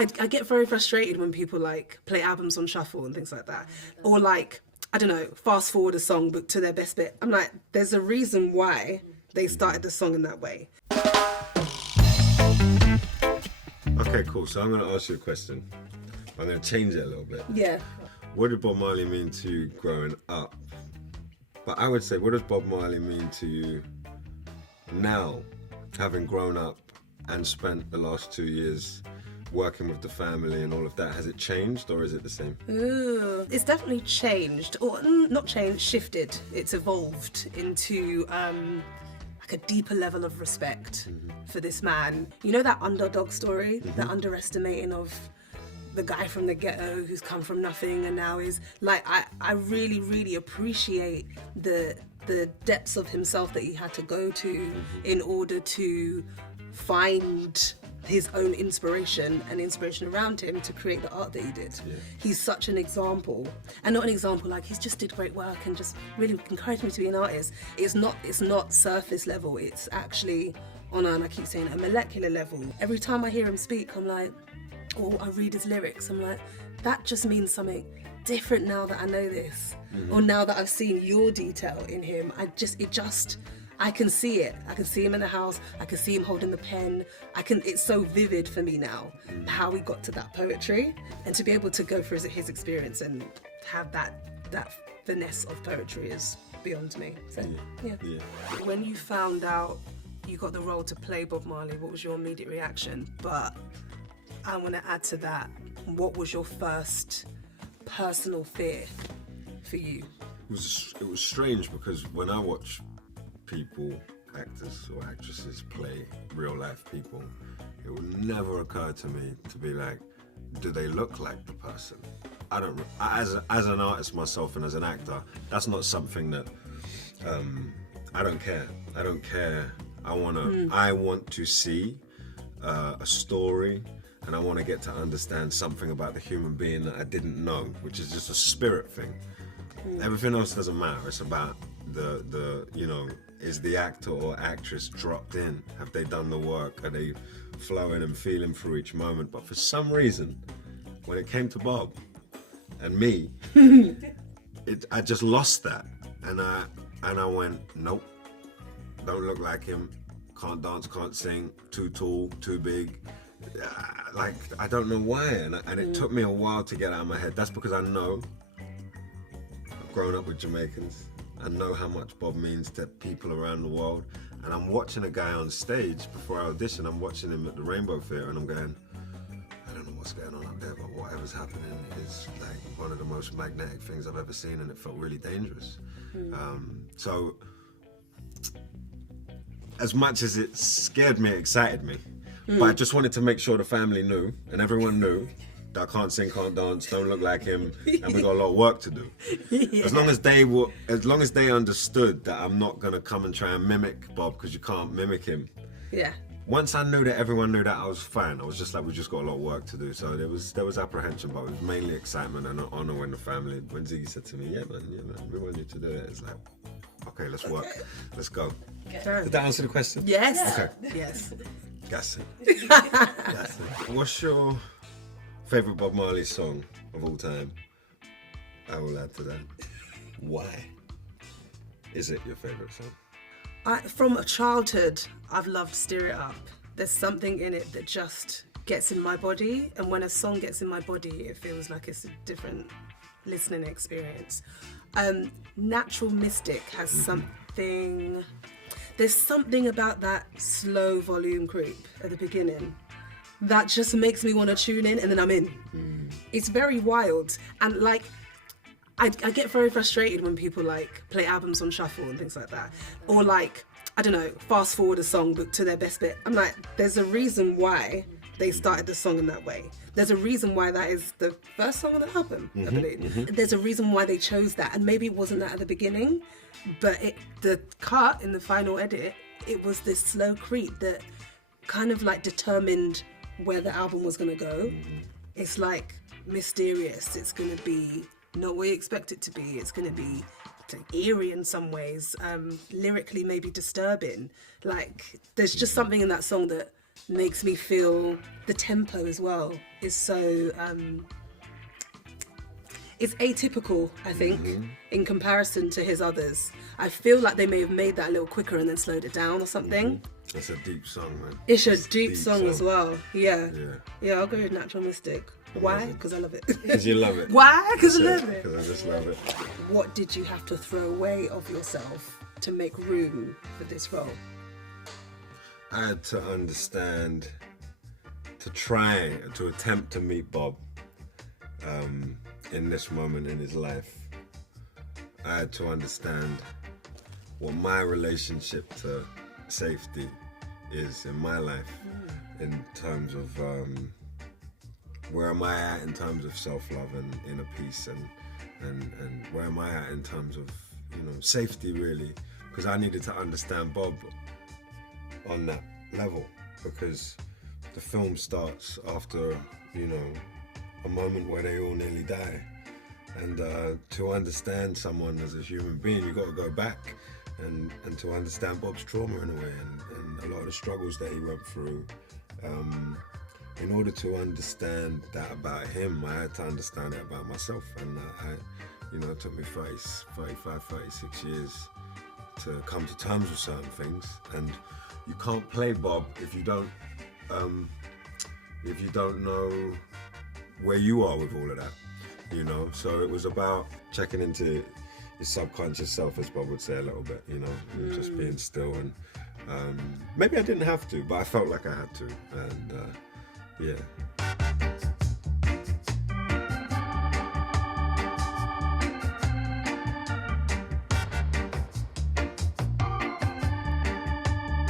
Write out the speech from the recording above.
I get very frustrated when people like play albums on shuffle and things like that, or like, I don't know, fast forward a song but to their best bit. I'm like, there's a reason why they started the song in that way. Okay, cool. So I'm going to ask you a question. I'm going to change it a little bit. Yeah. What did Bob Marley mean to you growing up? But I would say, what does Bob Marley mean to you now, having grown up and spent the last 2 years working with the family and all of that? Has it changed or is it the same? Ooh, it's definitely changed, or not changed, shifted. It's evolved into like a deeper level of respect for this man. You know that underdog story, that underestimating of the guy from the ghetto who's come from nothing and now is like, I really, really appreciate the depths of himself that he had to go to in order to find his own inspiration and inspiration around him to create the art that he did. Yeah. He's such an example, and not an example like he's just did great work and just really encouraged me to be an artist. It's not surface level, it's actually on and I keep saying a molecular level. Every time I hear him speak, I'm like, or I read his lyrics, I'm like, that just means something different now that I know this, or now that I've seen your detail in him. I can see it. I can see him in the house. I can see him holding the pen. It's so vivid for me now how we got to that poetry, and to be able to go through his experience and have that finesse of poetry is beyond me. So yeah. When you found out you got the role to play Bob Marley, what was your immediate reaction? But I want to add to that, what was your first personal fear for you? It was strange because when I watch people, actors or actresses play real life people, it would never occur to me to be like, do they look like the person? As an artist myself and as an actor, that's not something that I don't care. I want to see a story, and I want to get to understand something about the human being that I didn't know, which is just a spirit thing. Everything else doesn't matter. It's about the is the actor or actress dropped in? Have they done the work? Are they flowing and feeling through each moment? But for some reason, when it came to Bob and me, I just lost that, and I went, nope, don't look like him, can't dance, can't sing, too tall, too big. Like, I don't know why, and it took me a while to get out of my head. That's because I know I've grown up with Jamaicans. I know how much Bob means to people around the world, and I'm watching a guy on stage before I audition. I'm watching him at the Rainbow Theatre, and I'm going, I don't know what's going on up there, but whatever's happening is like one of the most magnetic things I've ever seen, and it felt really dangerous. So as much as it scared me, it excited me. But I just wanted to make sure the family knew, and everyone knew, that I can't sing, can't dance, don't look like him, and we got a lot of work to do. Yeah. As long as they understood that I'm not gonna come and try and mimic Bob, because you can't mimic him. Yeah. Once I knew that everyone knew that, I was fine. I was just like, we just got a lot of work to do. So there was apprehension, but it was mainly excitement and an honor when Ziggy said to me, yeah man, we want you to do it. It's like, okay, let's work, let's go. Did that answer the question? Yes. Okay. Yes. That's it. What's your favourite Bob Marley song of all time? I will add to that. Why is it your favourite song? From a childhood, I've loved Stir It Up. There's something in it that just gets in my body, and when a song gets in my body, it feels like it's a different listening experience. Natural Mystic has something. There's something about that slow volume creep at the beginning that just makes me want to tune in, and then I'm in. It's very wild, and like I get very frustrated when people like play albums on shuffle and things like that, or like, I don't know, fast forward a song but to their best bit. I'm like, there's a reason why they started the song in that way. There's a reason why that is the first song on the album, I believe. There's a reason why they chose that, and maybe it wasn't that at the beginning, but the cut in the final edit, it was this slow creep that kind of like determined where the album was going to go. It's like mysterious. It's going to be not what you expect it to be. It's going to be eerie in some ways, lyrically maybe disturbing. Like, there's just something in that song that makes me feel the tempo as well is so it's atypical, I think, in comparison to his others. I feel like they may have made that a little quicker and then slowed it down or something. It's a deep song, man. It's a deep song as well. Yeah. Yeah. I'll go with Natural Mystic. Why? Because I love it. Because you love it. Why? Because I love it. Because I just love it. What did you have to throw away of yourself to make room for this role? I had to understand, to attempt to meet Bob in this moment in his life. I had to understand what my relationship to safety is in my life, in terms of where am I at in terms of self-love and inner peace, and where am I at in terms of, you know, safety, really, because I needed to understand Bob on that level, because the film starts after, you know, a moment where they all nearly die, and to understand someone as a human being, you got to go back and to understand Bob's trauma in a way, and a lot of the struggles that he went through. In order to understand that about him, I had to understand it about myself, and it took me 35, 36 years to come to terms with certain things, and you can't play Bob if you don't know where you are with all of that, you know. So it was about checking into your subconscious self, as Bob would say, a little bit, you know, and just being still, and maybe I didn't have to, but I felt like I had to, and yeah.